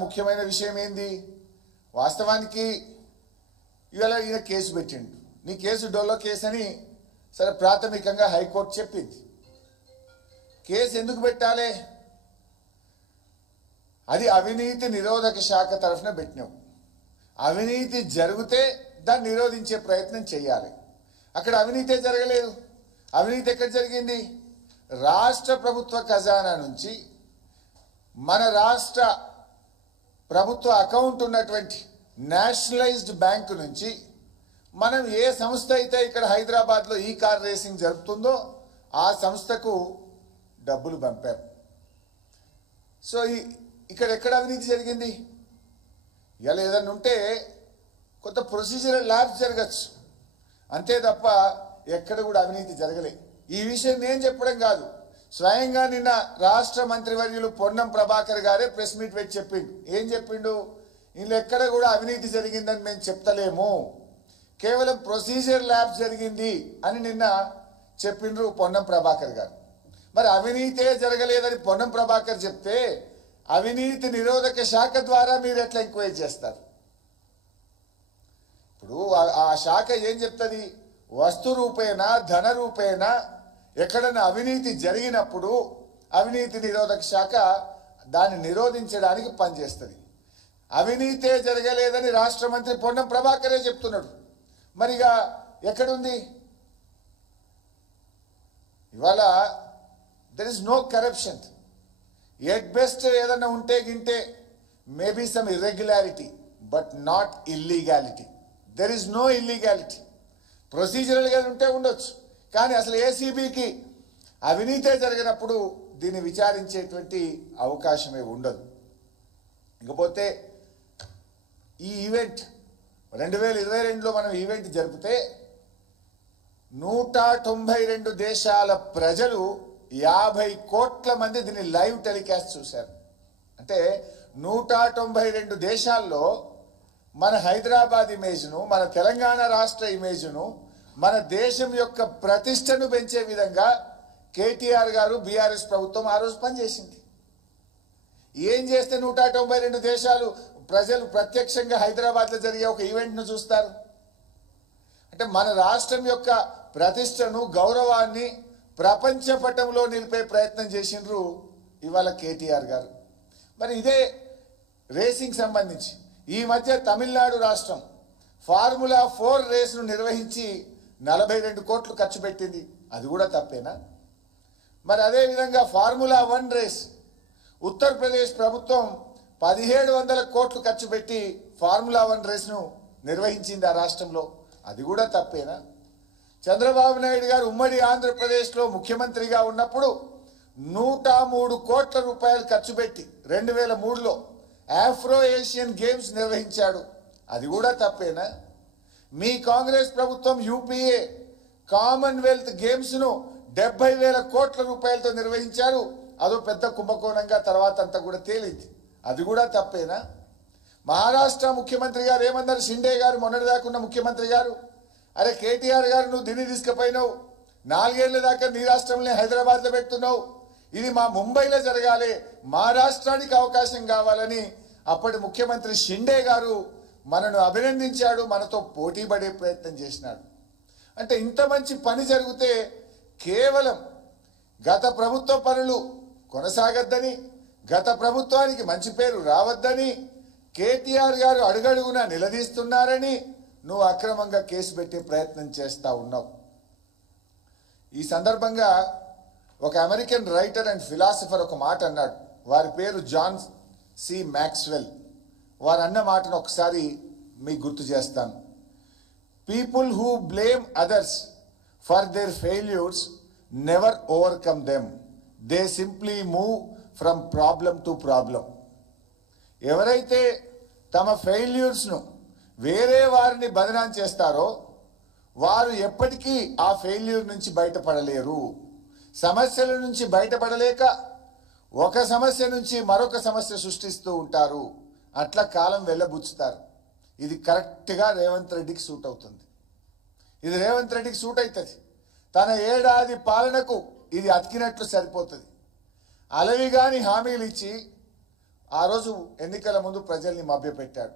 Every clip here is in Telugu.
ముఖ్యమైన విషయం ఏంది వాస్తవానికి ఇవాళ ఈయన కేసు పెట్టిండు నీ కేసు డొల్లో కేసు అని సరే ప్రాథమికంగా హైకోర్టు చెప్పింది కేసు ఎందుకు పెట్టాలి అది అవినీతి నిరోధక శాఖ తరఫున పెట్టినాం అవినీతి జరిగితే దాన్ని నిరోధించే ప్రయత్నం చేయాలి అక్కడ అవినీతే జరగలేదు అవినీతి ఎక్కడ జరిగింది రాష్ట్ర ప్రభుత్వ ఖజానా నుంచి మన రాష్ట్ర ప్రభుత్వ అకౌంట్ ఉన్నటువంటి నేషనలైజ్డ్ బ్యాంకు నుంచి మనం ఏ సంస్థ అయితే ఇక్కడ హైదరాబాద్లో ఈ కార్ రేసింగ్ జరుపుతుందో ఆ సంస్థకు డబ్బులు పంపారు సో ఇక్కడ ఎక్కడ అవినీతి జరిగింది ఇలా ఏదన్నా ఉంటే కొంత ప్రొసీజరల్ ల్యాబ్స్ జరగచ్చు అంతే తప్ప ఎక్కడ కూడా అవినీతి జరగలే ఈ విషయం నేను చెప్పడం కాదు స్వయంగా నిన్న రాష్ట్ర మంత్రివర్యులు పొన్నం ప్రభాకర్ గారే ప్రెస్ మీట్ పెట్టి చెప్పిండు ఏం చెప్పిండు ఇందులో ఎక్కడ కూడా అవినీతి జరిగిందని మేము చెప్తలేము కేవలం ప్రొసీజర్ ల్యాబ్స్ జరిగింది అని నిన్న చెప్పిండ్రు పొన్నం ప్రభాకర్ గారు మరి అవినీతే జరగలేదని పొన్నం ప్రభాకర్ చెప్తే అవినీతి నిరోధక శాఖ ద్వారా మీరు ఎట్లా ఎంక్వైరీ చేస్తారు ఇప్పుడు ఆ శాఖ ఏం చెప్తుంది వస్తు రూపేణ ధన రూపేణ ఎక్కడైనా అవినీతి జరిగినప్పుడు అవినీతి నిరోధక శాఖ దాన్ని నిరోధించడానికి పనిచేస్తుంది అవినీతే జరగలేదని రాష్ట్ర మంత్రి పొన్నం ప్రభాకరే చెప్తున్నాడు మరిగా ఎక్కడుంది ఇవాళ there is no corruption at best ఏదన్నా ఉంటే గింటే maybe some irregularity but not illegality there is no illegality ప్రొసీజరల్గా ఉంటే ఉండొచ్చు కానీ అసలు ఏసీబీకి అవినీతే జరిగినప్పుడు దీన్ని విచారించేటువంటి అవకాశమే ఉండదు ఇకపోతే ఈ ఈవెంట్ 2022లో మనం ఈవెంట్ జరిపితే 192 దేశాల ప్రజలు 50 కోట్ల మంది దీన్ని లైవ్ టెలికాస్ట్ చూశారు అంటే 192 దేశాల్లో మన హైదరాబాద్ ఇమేజ్ను మన తెలంగాణ రాష్ట్ర ఇమేజ్ను మన దేశం యొక్క ప్రతిష్టను పెంచే విధంగా కేటీఆర్ గారు బీఆర్ఎస్ ప్రభుత్వం ఆ రోజు పనిచేసింది ఏం చేస్తే 192 దేశాలు ప్రజలు ప్రత్యక్షంగా హైదరాబాద్లో జరిగే ఒక ఈవెంట్ను చూస్తారు అంటే మన రాష్ట్రం యొక్క ప్రతిష్టను గౌరవాన్ని ప్రపంచ పటంలో నిలిపే ప్రయత్నం చేసిండ్రు ఇవాళ కేటీఆర్ గారు మరి ఇదే రేసింగ్ సంబంధించి ఈ మధ్య తమిళనాడు రాష్ట్రం ఫార్ములా 4 రేసును నిర్వహించి 42 కోట్లు ఖర్చు పెట్టింది అది కూడా తప్పేనా మరి అదేవిధంగా ఫార్ములా 1 రేస్ ఉత్తరప్రదేశ్ ప్రభుత్వం 1700 కోట్లు ఖర్చు పెట్టి ఫార్ములా 1 రేస్ను నిర్వహించింది ఆ రాష్ట్రంలో అది కూడా తప్పేనా చంద్రబాబు నాయుడు గారు ఉమ్మడి ఆంధ్రప్రదేశ్లో ముఖ్యమంత్రిగా ఉన్నప్పుడు 103 కోట్ల రూపాయలు ఖర్చు పెట్టి 2003లో ఆఫ్రో ఏషియన్ గేమ్స్ నిర్వహించాడు అది కూడా తప్పేనా మీ కాంగ్రెస్ ప్రభుత్వం యూపీఏ కామన్వెల్త్ గేమ్స్ను 70,000 కోట్ల రూపాయలతో నిర్వహించారు అదో పెద్ద కుంభకోణంగా తర్వాత అంతా కూడా తేలింది అది కూడా తప్పేనా మహారాష్ట్ర ముఖ్యమంత్రి గారు ఏమన్నారు షిండే గారు మొన్నటిదాకున్న ముఖ్యమంత్రి గారు అరే కేటీఆర్ గారు నువ్వు ఢిల్లీ తీసుకుపోయినావు 4 ఏళ్ల దాకా నీ రాష్ట్రంలో హైదరాబాద్లో పెడుతున్నావు ఇది మా ముంబైలో జరగాలి మా రాష్ట్రానికి అవకాశం కావాలని అప్పటి ముఖ్యమంత్రి షిండే గారు మనను అభినందించాడు మనతో పోటీ పడే ప్రయత్నం చేసినాడు అంటే ఇంత మంచి పని జరిగితే కేవలం గత ప్రభుత్వ పనులు కొనసాగద్దని గత ప్రభుత్వానికి మంచి పేరు రావద్దని కేటీఆర్ గారు అడుగడుగునా నిలదీస్తున్నారని నువ్వు అక్రమంగా కేసు పెట్టే ప్రయత్నం చేస్తా ఉన్నావు ఈ సందర్భంగా ఒక అమెరికన్ రైటర్ అండ్ ఫిలాసఫర్ ఒక మాట అన్నాడు వారి పేరు జాన్ సి మ్యాక్స్వెల్ వారు అన్న మాటను ఒకసారి మీకు గుర్తు చేస్తాను people who blame others for their failures never overcome them they simply move from problem to problem ఎవరైతే తమ ఫెయిల్యూర్స్ను వేరే వారిని బదనాం చేస్తారో వారు ఎప్పటికీ ఆ ఫెయిల్యూర్ నుంచి బయటపడలేరు సమస్యల నుంచి బయటపడలేక ఒక సమస్య నుంచి మరొక సమస్య సృష్టిస్తూ ఉంటారు అట్లా కాలం వెళ్ళబుచ్చుతారు ఇది కరెక్ట్గా రేవంత్ రెడ్డికి సూట్ అవుతుంది ఇది రేవంత్ రెడ్డికి సూట్ అవుతుంది తన ఏడాది పాలనకు ఇది అతికినట్లు సరిపోతుంది అలవిగాని హామీలు ఇచ్చి ఆ రోజు ఎన్నికల ముందు ప్రజల్ని మభ్యపెట్టాడు.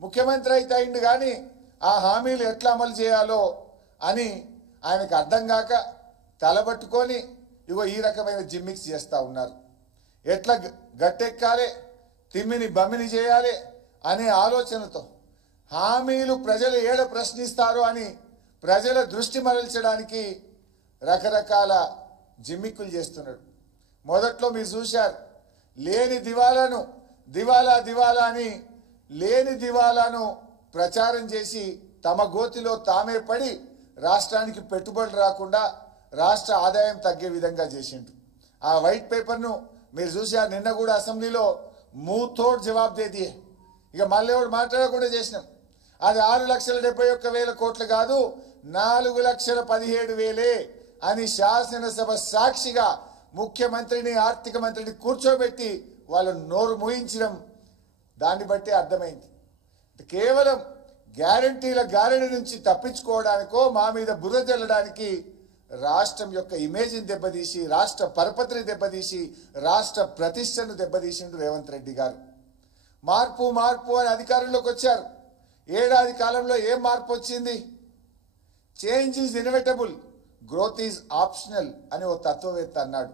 ముఖ్యమంత్రి అయితే అయింది కానీ ఆ హామీలు ఎట్లా అమలు చేయాలో అని ఆయనకు అర్థం కాక తలబట్టుకొని ఇగో ఈ రకమైన జిమ్మిక్స్ చేస్తూ ఉన్నారు. ఎట్లా గట్టెక్కాలి, తిమ్మిని బమ్మిని చేయాలి అనే ఆలోచనతో హామీలు ప్రజలు ఏడ ప్రశ్నిస్తారు అని ప్రజల దృష్టి మరల్చడానికి రకరకాల జిమ్మిక్కులు చేస్తున్నాడు. మొదట్లో మీరు చూశారు, లేని దివాలాను దివాలా దివాలా అని లేని దివాలాను ప్రచారం చేసి తమ గోతిలో తామే పడి రాష్ట్రానికి పెట్టుబడులు రాకుండా రాష్ట్ర ఆదాయం తగ్గే విధంగా చేసిండు. ఆ వైట్ పేపర్ను మీరు చూశారు, నిన్న కూడా అసెంబ్లీలో మూతోడ్ జవాబు దేది. ఇక మళ్ళీ ఎవడు మాట్లాడకుండా చేసినాం. అది 6,71,000 కోట్లు కాదు, 4,17,000 అని శాసనసభ సాక్షిగా ముఖ్యమంత్రిని ఆర్థిక మంత్రిని కూర్చోబెట్టి వాళ్ళు నోరు మూయించడం. దాన్ని బట్టి అర్థమైంది, కేవలం గ్యారంటీల గాలిని నుంచి తప్పించుకోవడానికో మా మీద బుర్ర జల్లడానికి రాష్ట్రం యొక్క ఇమేజ్ని దెబ్బతీసి, రాష్ట్ర పరపతిని దెబ్బతీసి, రాష్ట్ర ప్రతిష్టను దెబ్బతీసిండు రేవంత్ రెడ్డి గారు. మార్పు మార్పు అని అధికారంలోకి వచ్చారు. ఏడాది కాలంలో ఏం మార్పు వచ్చింది? Change is inevitable, growth is optional అని ఓ తత్వవేత్త అన్నాడు.